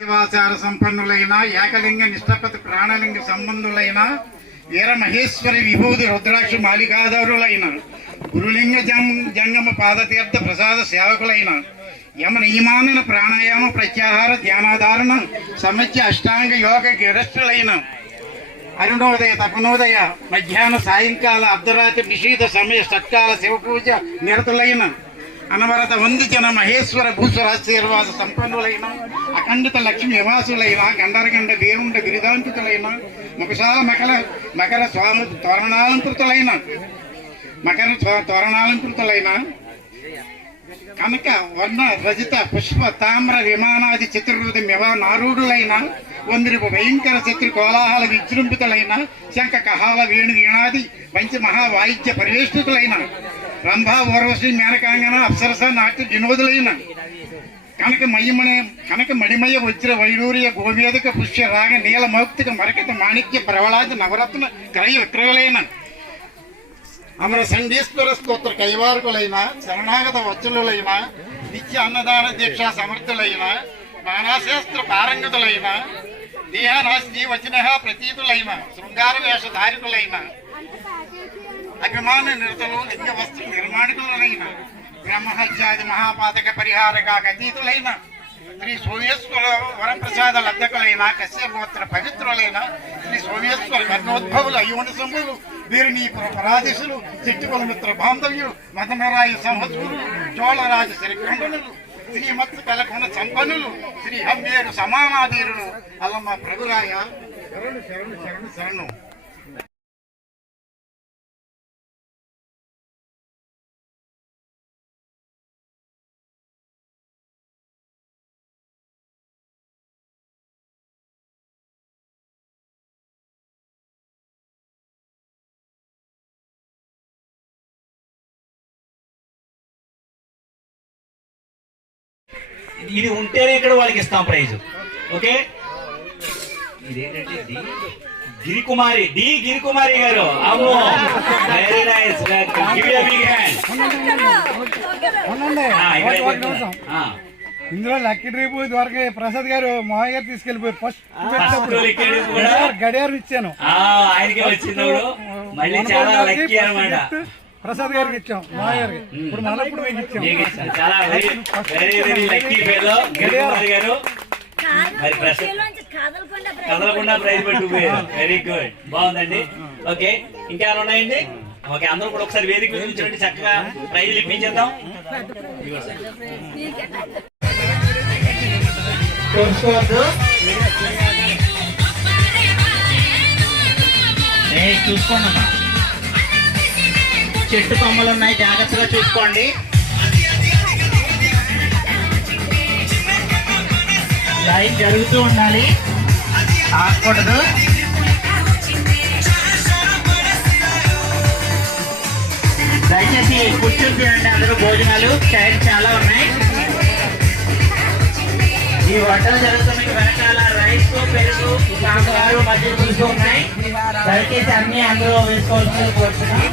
శివాచార సంపన్నులైన ఏకలింగ నిష్ఠపతి ప్రాణలింగ సంబంధులైన వీర మహేశ్వరి విభూతి రుద్రాక్ష మాలికాధారులైన గురులింగ జంగమ పాదతీర్థ ప్రసాద సేవకులైన యమ నియమాన ప్రాణాయామ ప్రత్యాహార ధ్యానాధారణ సమిత్య అష్టాంగ యోగ గిరస్తులైన అరుణోదయ తపనోదయ మధ్యాహ్న సాయంకాల అర్ధరాత్రి నిషీధ సమయ షట్కాల శివపూజ నిరతులైన అనవరత వందించిన మహేశ్వర భూస్వరాశీర్వాద సంపన్నులైన అఖండిత లక్ష్మి నివాసులైన గండరగండ వీరుండ గిరిదాంకితులైన ముఖశాల మకర స్వామి తోరణాలంకృతులైన కనక వర్ణ రజిత పుష్ప తామ్ర విమానాది చతుర్వృతి నారూఢులైన వందరిపు భయంకర శత్రు కోలాహల విజృంభితులైన శంఖ కహాల వేణు వీణాది పంచ మహావాయిద్య పరివేష్టితులైన రంభా ఊర్వశి మేనకాంగన అప్సరస నాట్య వినోదులైన కనక మణిమయ వజ్ర వైడూర్య గోవేదిక పుష్య రాగ నీల మౌక్తిక మరకత మాణిక్య ప్రవళాది నవరత్న క్రయ విక్రయులైన అమర సండీశ్వర స్తోత్ర కైవారకులైన శరణాగత వచ్చులైన నిత్య అన్నదాన దీక్షా సమర్థులైన నానాశాస్త్ర పారంగతులైన దేహనాస్తి వచన ప్రతీతులైన శృంగార వేషధారికులైన అభిమాన నిరతలు లింగ వస్త్ర నిర్మాణకులైన బ్రహ్మహత్యాది మహాపాతక పరిహారక అతీతులైన శ్రీ సోమేశ్వర వరప్రసాద లబ్ధకులైన కశ్యగోత్ర పవిత్రులైన శ్రీ సోమేశ్వర కర్ణోద్భవులు అయోని సంభులు వీరిని పరాధీశులు చిట్టుకుల మిత్ర బాంధవ్యులు మదనరాయ సంవత్సరులు చోళరాజు శ్రీఖండనులు శ్రీమత్ కలకొన సంపన్నులు శ్రీ హమ్మేరు సమానాధీరులు అల్లమ్మ ప్రభురాయ శరణు శరణు శరణు శరణు. ఇది ఉంటేనే ఇక్కడ వాళ్ళకి ఇస్తాం ప్రైజ్. ఓకే, ఇదేంటంటే గిరికుమారి గిరికుమారి గారు. అమ్మో, వెరీ నైస్. ఇందులో లక్కీ డ్రీప్ ద్వారా ప్రసాద్ గారు మావయ్య గారు తీసుకెళ్లిపోయారు. ఫస్ట్ గడియారం ఇచ్చాను, ఆయనకి వచ్చింది. మళ్ళీ చాలా లక్కీ అన్నమాట. ప్రసాద్ గారికి ఇచ్చాం, మావయ్య గారికి. ఇప్పుడు మళ్ళీ ఇప్పుడు మీకు ఇచ్చాం. చాలా వెరీ లక్కీ ఫెలో గిరికుమారి గారు. మరి కదలకుండా ప్రైజ్ పెట్టుకుపోయారు. వెరీ గుడ్, బాగుందండి. ఓకే, ఇంకేమైనా ఉన్నాయండి? ఓకే, అందరూ కూడా ఒకసారి వేదిక మీద చూడండి. చక్కగా ప్రైజ్లు ఇప్పించేద్దాం. చూసుకోండి, చెట్టు కొమ్మలు ఉన్నాయి, జాగ్రత్తగా చూసుకోండి. లైన్ జరుగుతూ ఉండాలి, ఆగకూడదు. దయచేసి కూర్చొని తినండి అందరూ. భోజనాలు చైర్ చాలా ఉన్నాయి. ఈ వంటలు జరుగుతున్న వెనకాల రైస్, పెరుగు, సాంబారు, మధ్య పులుసు ఉన్నాయి. దయచేసి అన్ని అందరూ వేసుకోవాల్సింది కోరుతున్నాం.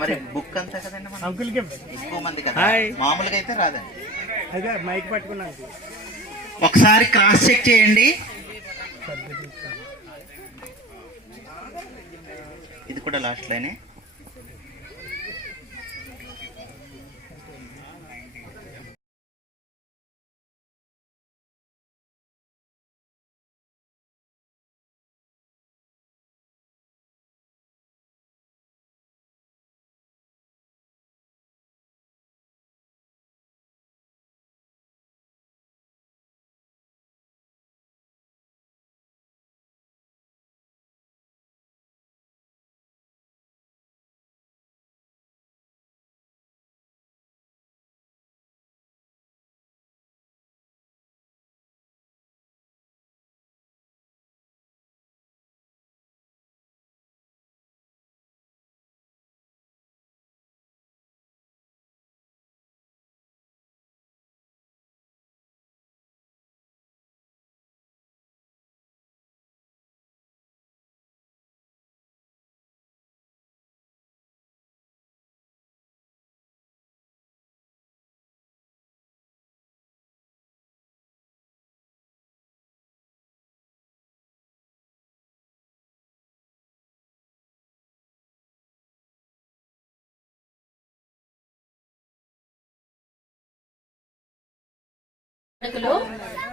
మరి బుక్ అంతా కదండి, అంకుల్కి ఎక్కువ మంది కదా, మామూలుగా అయితే రాదండి. అదే మైక్ పట్టుకున్నాను. ఒకసారి క్రాస్ చెక్ చేయండి. ఇది కూడా లాస్ట్ లైనే.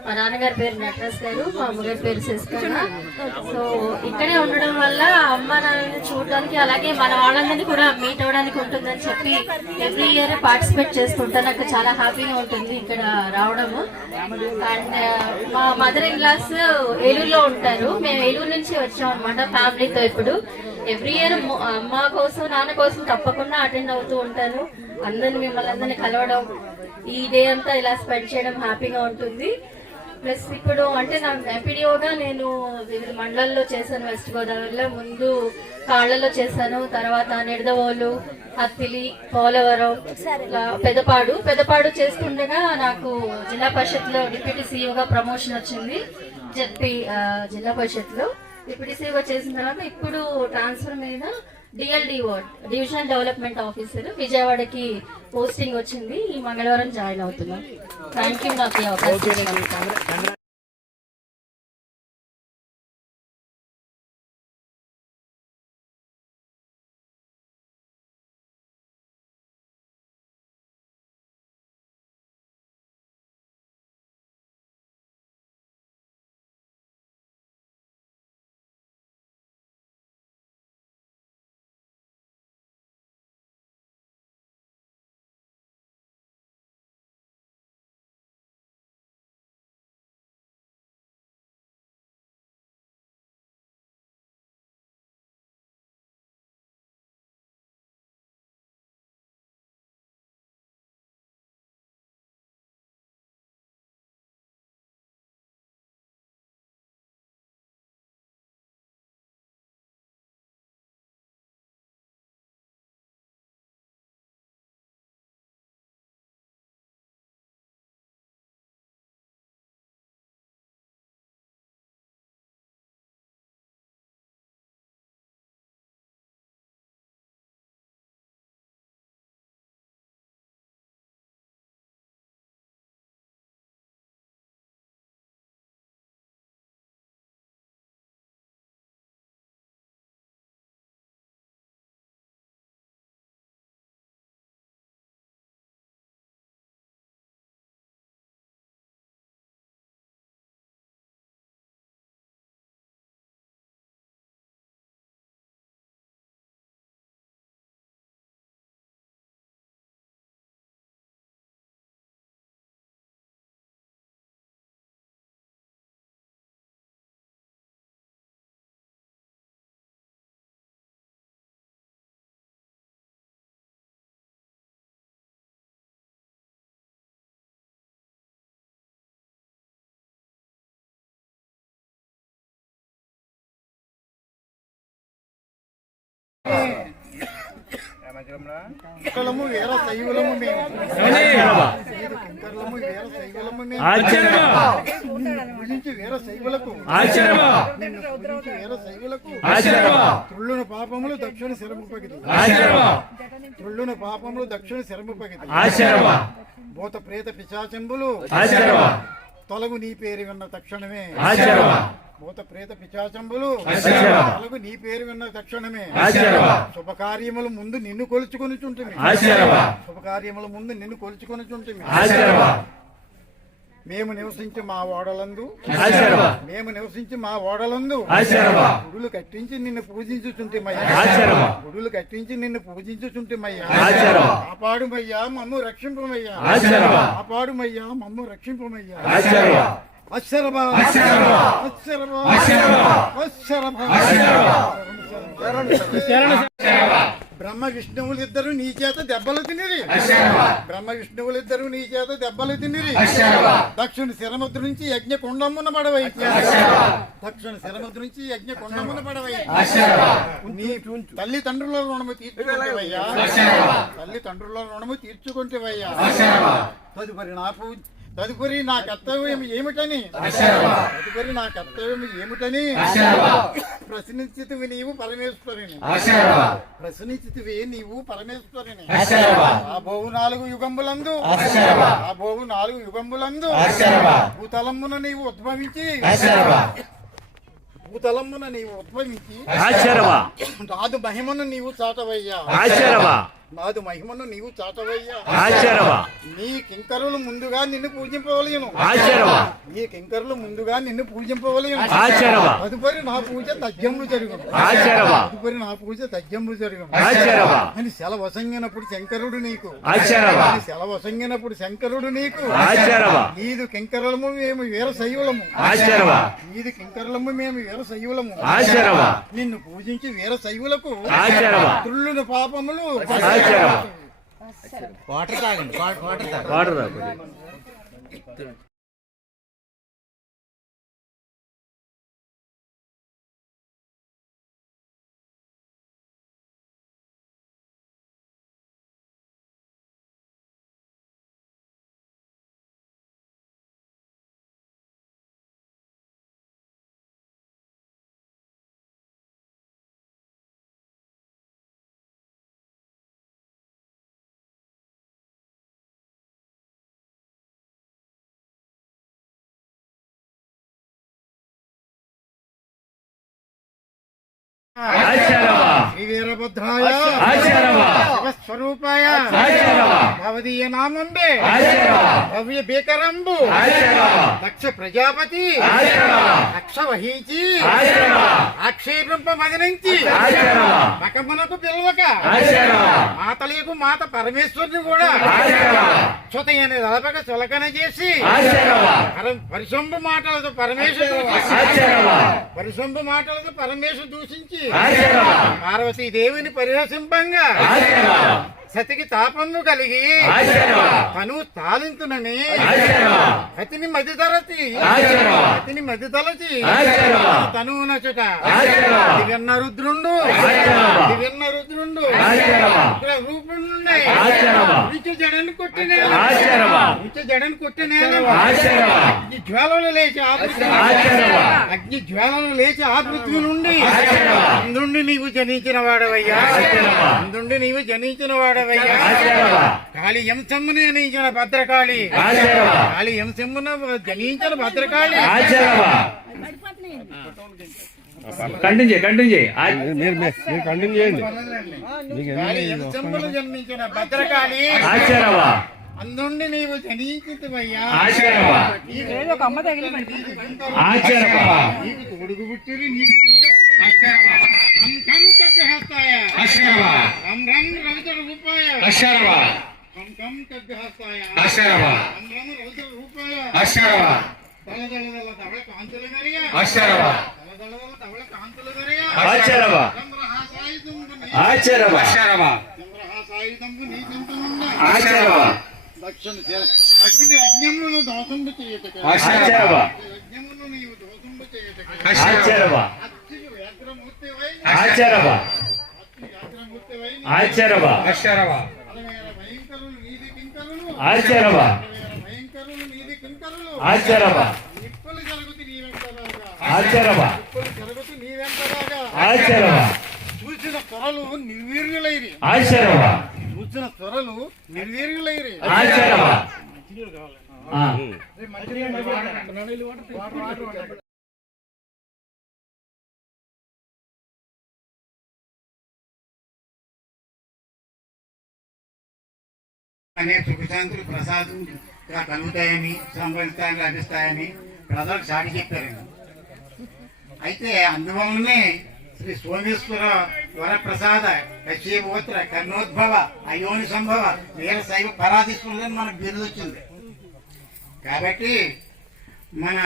మా నాన్నగారి పేరు నటరాజ్ గారు, మా అమ్మగారి పేరు శశికళ. సో ఇక్కడే ఉండడం వల్ల అమ్మ నాన్నని చూడడానికి, అలాగే మన వాళ్ళందరినీ కూడా మీట్ అవ్వడానికి ఉంటుందని చెప్పి ఎవ్రీ ఇయర్ పార్టిసిపేట్ చేస్తుంటాను. నాకు చాలా హ్యాపీగా ఉంటుంది ఇక్కడ రావడము. అండ్ మా మదర్ ఇన్ లాస్ ఏలూరులో ఉంటారు. మేము ఏలూరు నుంచి వచ్చాం అనమాట ఫ్యామిలీతో. ఇప్పుడు ఎవ్రీ ఇయర్ అమ్మ కోసం నాన్న కోసం తప్పకుండా అటెండ్ అవుతూ ఉంటాను. మిమ్మల్ని అందరినీ కలవడం, ఈ డే అంతా ఇలా స్పెండ్ చేయడం హ్యాపీగా ఉంటుంది. ప్లస్ ఇప్పుడు అంటే నా ఎంపీడీఓగా నేను వివిధ మండలాల్లో చేశాను. వెస్ట్ గోదావరిలో ముందు కాళ్లలో చేశాను, తర్వాత నిడదవోలు, అత్తిలి, పోలవరం, పెద్దపాడు చేస్తుండగా నాకు జిల్లా పరిషత్ లో డిప్యూటీ సీఈఓగా ప్రమోషన్ వచ్చింది. జెడ్పీ జిల్లా పరిషత్ లో డిప్యూటీ సీఈఓగా చేసిన తర్వాత ఇప్పుడు ట్రాన్స్ఫర్ మీద డిఎల్డిఓ డివిజనల్ డెవలప్మెంట్ ఆఫీసర్ విజయవాడకి పోస్టింగ్ వచ్చింది. ఈ మంగళవారం జాయిన్ అవుతున్నాం. థ్యాంక్ యూ నాకు ఈ అవకాశం ఇచ్చినందుకు. కుక్కలము వీర శైవులము మేము. కుక్కలము వీర శైవులము మేము. పూజించి వీర శైవులకు, నిన్ను పూజించి వీర శైవులకు త్రుళ్ళున పాపములు దక్షిణ శరము పగిది. త్రుళ్ళున పాపములు దక్షిణ శరము పగిది. భూత ప్రేత పిశాచంబులు తొలగు నీ పేరు విన్న తక్షణమే. భూత ప్రేత పిశాచంబులు తొలగు నీ పేరు విన్న తక్షణమే. శుభకార్యముల ముందు నిన్ను కొలుచుకొని చుంటిమి. శుభకార్యముల ముందు నిన్ను కొలుచుకొని చుంటిమి. మేము నివసించి మా ఓడలందు గుడులు కట్టించి నిన్ను పూజించుచుంటిమయ్యా. గుడులు కట్టించి నిన్ను పూజించుచుంటిమయ్యా. కాపాడుమయ్యా, మమ్ము రక్షింపమయ్యా. కాపాడుమయ్యా, మమ్ము రక్షింపమయ్యా. అక్షరమా అక్షరమా అక్షరమా. బ్రహ్మ విష్ణువులిద్దరు నీ చేత దెబ్బలు తినిరి. బ్రహ్మ విష్ణువులిద్దరు నీ చేత దెబ్బలు తినిరి. దక్షిణ శిరముద్ర నుంచి యజ్ఞ కుండమున పడవై. దక్షిణ శిరముద్ర నుంచి యజ్ఞ కుండమున పడవై. నీ తల్లిదండ్రుల రుణము తీర్చుకుంటేవయ్యా. తల్లిదండ్రుల రుణము తీర్చుకుంటేవయ్యా. తదుపరి నా కర్తవ్యం ఏమిటని ప్రశ్నించితివి నీవు పరమేశ్వరిని. రాబోవు 4 యుగంబులందు భూతలమ్మున నీవు ఉద్భవించి రాదు మహిమను నీవు చాటవయ్యా. నాదు మహిమను నీవు చాటవయ్యా. ఆచారమా నీ కింకరులు ముందుగా నిన్ను పూజింపవలయను. ఆచారమా నీ కింకరులు ముందుగా నిన్ను పూజింపవలయను. ఆచారమా తదుపరి నా పూజ తజ్జంబు జరుగును. ఆచారమా తదుపరి నా పూజ తజ్జంబు జరుగును ఆచారమా అని సెలవసంగినప్పుడు శంకరుడు నీకు. ఆచారమా అని సెలవసంగినప్పుడు శంకరుడు నీకు. ఆచారమా నీదు కింకరులము మేము వీర శైవులము. ఆచారమా నీది కింకరులము మేము వీర శైవులము. ఆచారమా నిన్ను పూజించి వీర శైవులకు ఆచారమా త్రుళ్ళును పాపములు. ఆచారమా వాటర్ తాగండి, వాటర్ తాగండి. వాటర్ తాగు. ఆచారమా శ్రీ వీరభద్రాయ ఆచారమా శివస్వరూపాయ ఆచారమా భవదీయ నామంబే ఆచారమా భవ్య బీకరంబు ఆచారమా దక్ష ప్రజాపతి ఆచారమా దక్ష వహించి ఆచారమా ఆక్షేపింప మదిరించి ఆచారమా మకమునకు పిలవక ఆచారమా మాతలకు మాత పరమేశ్వరుని కూడా ఆచారమా చుతయని రలపక చులకన చేసి ఆచారమా పరిసొంబు మాటలతో పరమేశ్వరుడు ఆచారమా పరిసొంబు మాటలతో పరమేశ్వరు దూషించి ఆచారమా పార్వతీ దేవిని పరిహసింపంగా ఆచారమా సతికి తాపము కలిగి ఆచారమా తను తాలింతునని ఆచారమా అతిని మధ్య తరచి ఆచారమా అతిని మధ్య తలచి ఆచారమా తను నచుట ఆచారమా దివ్యన్న రుద్రుండు ఆచారమా దివ్యన్న రుద్రుండు ఆచారమా ఇక్కడ రూపుండే ఆచారమా నిత్య జడను కొట్టిన ఆచారమా నిత్య జడను కొట్టిన ఆచారమా అగ్ని జ్వాలలు లేచి ఆచారమా అగ్ని జ్వాలలు లేచి ఆ పృథ్వీ నుండి ఆచారమా అందుండి నీవు జనించిన వాడవయ్యా ఆచారమా అందుండి నీవు జనించిన వాడవయ్యా ఆచారమా కాళీ ఎంసమ్ముని జనించిన భద్రకాళి ఆచారమా కాళీ ఎంసమ్మున జనించిన భద్రకాళి ఆచారమా కంటిన్యూ చేయి కాళీ ఎంసమ్మును జన్మించిన భద్రకాళి ఆచారమా అందుండి నీవు జనించితివయ్యా ఆచారమా ఆచారమా నీకు తోడుగు పుట్టిరి నీకు ఆచారమా కం కం కగ్గహస్తాయ ఆచారమా రం రం రవితర రూపాయ ఆచారమా కం కం కగ్గహస్తాయ ఆచారమా రం రం రవితర రూపాయ ఆచారమా దళ దళ దళ దళ కాంతులు గరియా ఆచారమా దళ దళ దళ దళ కాంతులు గరియా ఆచారమా చంద్రహాసాయుధంబు నీ ఆచారమా చంద్రహాసాయుధంబు నీ చింతనున్న ఆచారమా దక్షిణ యజ్ఞములను దోషంబు చేయటక ఆచారమా యజ్ఞమును నీవు దోషంబు చేయటక ఆచారమా అత్తియు వ్యాఘ్రమూర్తివై ఆచారమా వ్యాఘ్రమూర్తివై ఆచారమా అలవేల భయంకరులు నీది కింకరులు ఆచారమా భయంకరులు నీది కింకరులు ఆచారమా నిప్పులు జరుగుతు నీ వెంటరాగా ఆచారమా నిప్పులు జరుగుతు నీ వెంటరాగా ఆచారమా చూసిన త్వరలు నిర్వీర్యులైరి ఆచారమా చూసిన త్వరలు నిర్వీర్యులైరి ఆచారమా అనే సుఖశాంతులు ప్రసాదంగా కలుగుతాయని సంబంధితాన్ని లభిస్తాయని ప్రజలకు చాటి చెప్పారండి. అయితే అందువల్లనే శ్రీ సోమేశ్వర వరప్రసాద కశ్యపూత్ర కర్ణోద్భవ అయోని సంభవ వీర శైవ పరాధీశ్వరులని మనకు బిరుదు వచ్చింది. కాబట్టి మన